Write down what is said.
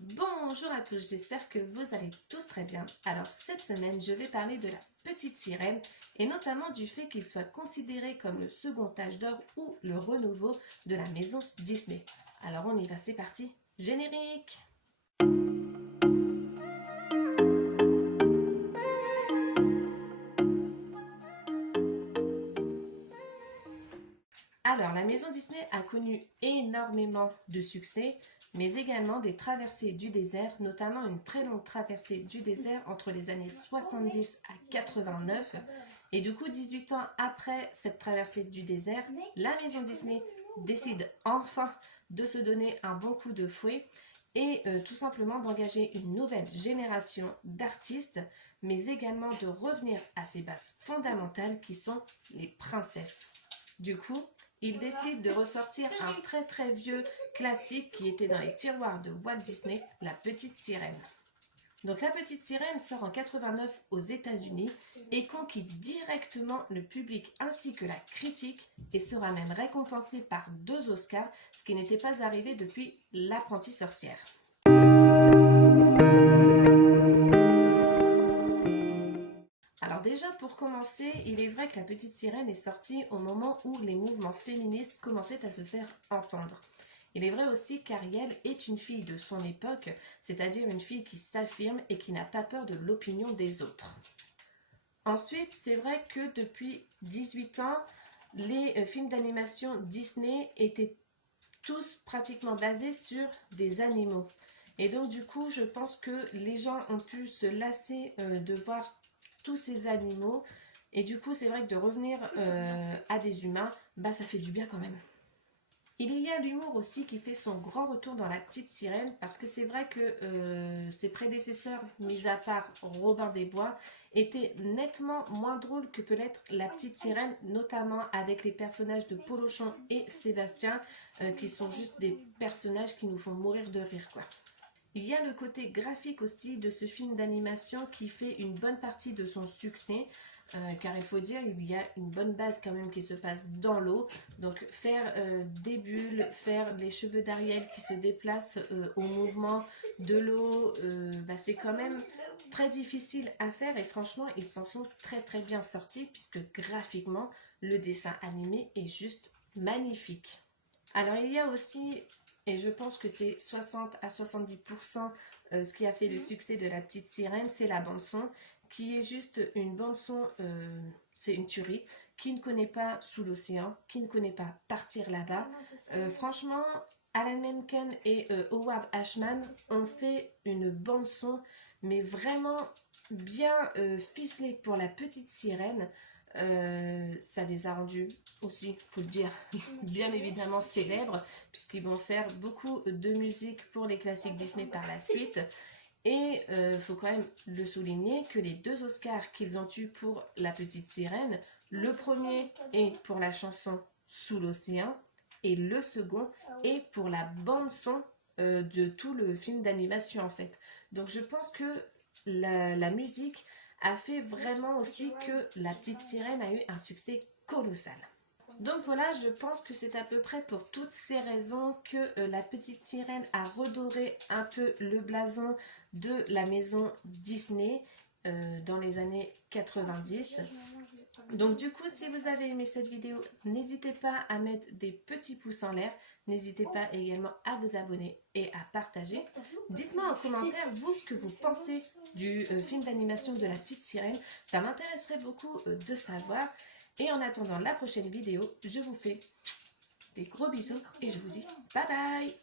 Bonjour à tous, j'espère que vous allez tous très bien. Alors cette semaine, je vais parler de la petite sirène et notamment du fait qu'il soit considéré comme le second âge d'or ou le renouveau de la maison Disney. Alors on y va, c'est parti, générique! Alors, la maison Disney a connu énormément de succès, mais également des traversées du désert, notamment une très longue traversée du désert entre les années 70 à 89. Et du coup, 18 ans après cette traversée du désert, la maison Disney décide enfin de se donner un bon coup de fouet et tout simplement d'engager une nouvelle génération d'artistes, mais également de revenir à ses bases fondamentales qui sont les princesses. Du coup, il décide de ressortir un très vieux classique qui était dans les tiroirs de Walt Disney, La Petite Sirène. Donc La Petite Sirène sort en 89 aux États-Unis et conquit directement le public ainsi que la critique et sera même récompensé par 2 Oscars, ce qui n'était pas arrivé depuis L'Apprentie sorcière. Alors déjà, pour commencer, il est vrai que La Petite Sirène est sortie au moment où les mouvements féministes commençaient à se faire entendre. Il est vrai aussi qu'Ariel est une fille de son époque, c'est-à-dire une fille qui s'affirme et qui n'a pas peur de l'opinion des autres. Ensuite, c'est vrai que depuis 18 ans, les films d'animation Disney étaient tous pratiquement basés sur des animaux. Et donc du coup, je pense que les gens ont pu se lasser de voir tous ces animaux. Et du coup, c'est vrai que de revenir à des humains, bah ça fait du bien quand même. Il y a l'humour aussi qui fait son grand retour dans La Petite Sirène, parce que c'est vrai que ses prédécesseurs, mis à part Robin des Bois, étaient nettement moins drôles que peut l'être La Petite Sirène, notamment avec les personnages de Polochon et Sébastien, qui sont juste des personnages qui nous font mourir de rire, quoi. Il y a le côté graphique aussi de ce film d'animation qui fait une bonne partie de son succès, car il faut dire il y a une bonne base quand même qui se passe dans l'eau. Donc faire des bulles, faire les cheveux d'Ariel qui se déplacent au mouvement de l'eau, c'est quand même très difficile à faire et franchement ils s'en sont très bien sortis puisque graphiquement le dessin animé est juste magnifique. Alors il y a aussi, et je pense que c'est 60 à 70% ce qui a fait le succès de La Petite Sirène, c'est la bande son, qui est juste une bande son, c'est une tuerie. Qui ne connaît pas Sous l'océan, qui ne connaît pas Partir là-bas. Franchement, Alan Menken et Howard Ashman ont fait une bande son, mais vraiment bien ficelée pour La Petite Sirène. Ça les a rendus aussi, faut le dire, bien évidemment célèbres, puisqu'ils vont faire beaucoup de musique pour les classiques Disney par la suite. Et faut quand même le souligner que les 2 Oscars qu'ils ont eus pour La Petite Sirène, le premier est pour la chanson Sous l'océan et le second est pour la bande son de tout le film d'animation en fait. Donc je pense que la musique a fait vraiment aussi que La Petite Sirène a eu un succès colossal. Donc voilà, je pense que c'est à peu près pour toutes ces raisons que La Petite Sirène a redoré un peu le blason de la maison Disney dans les années 90. Donc du coup, si vous avez aimé cette vidéo, n'hésitez pas à mettre des petits pouces en l'air. N'hésitez pas également à vous abonner et à partager. Dites-moi en commentaire, vous, ce que vous pensez du film d'animation de La Petite Sirène. Ça m'intéresserait beaucoup de savoir. Et en attendant la prochaine vidéo, je vous fais des gros bisous et je vous dis bye bye!